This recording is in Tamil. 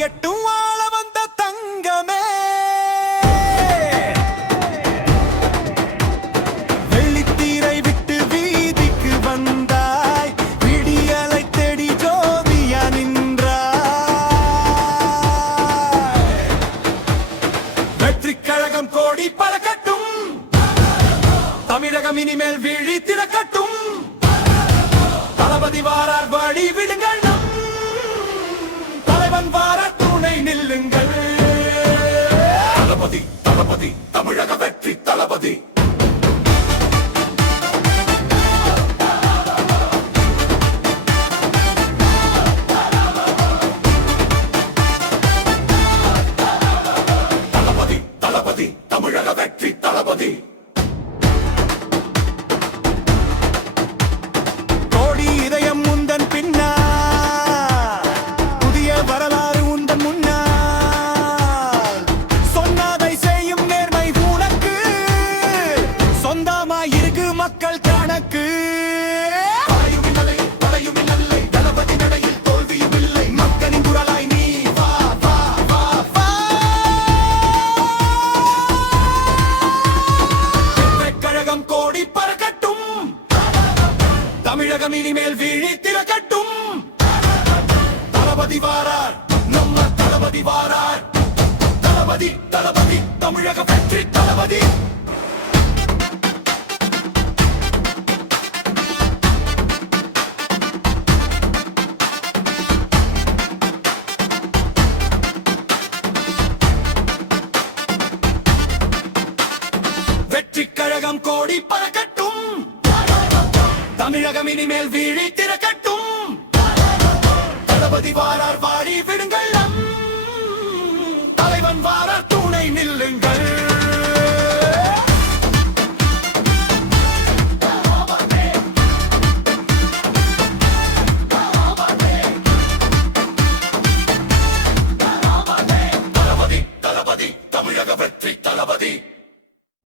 எட்டும் வாழ வந்த தங்கமே வெள்ளித்தீரை விட்டு வீதிக்கு வந்தாய் விடியலை தேடி ஜோதியா நின்றாய் வெற்றி கழகம் கோடி பறக்கட்டும் தமிழகம் இனிமேல் விழி திறக்கட்டும் தளபதி வாரார் வழி விடுங்கள் தலைவன் வார துணை நில்லுங்கள் தளபதி தளபதி தமிழக வெற்றி தளபதி தளபதி தளபதி தமிழக வெற்றி தளபதி மக்கள் கணக்கு தளபதி நடையில் தோல்வியும் இல்லை மக்களின் குரலாய் நீ வா வா வா வா கழகம் கோடி பறக்கட்டும் தமிழகம் இனிமேல் விழி திறக்கட்டும் தளபதி வாரார் நம்ம தளபதி வாரார் தளபதி தளபதி தமிழக வெற்றி தளபதி கழகம் கோடி பறக்கட்டும் தமிழகம் இனிமேல் விழி திறக்கட்டும் தளபதி வாரார் வாரி விடுங்கள்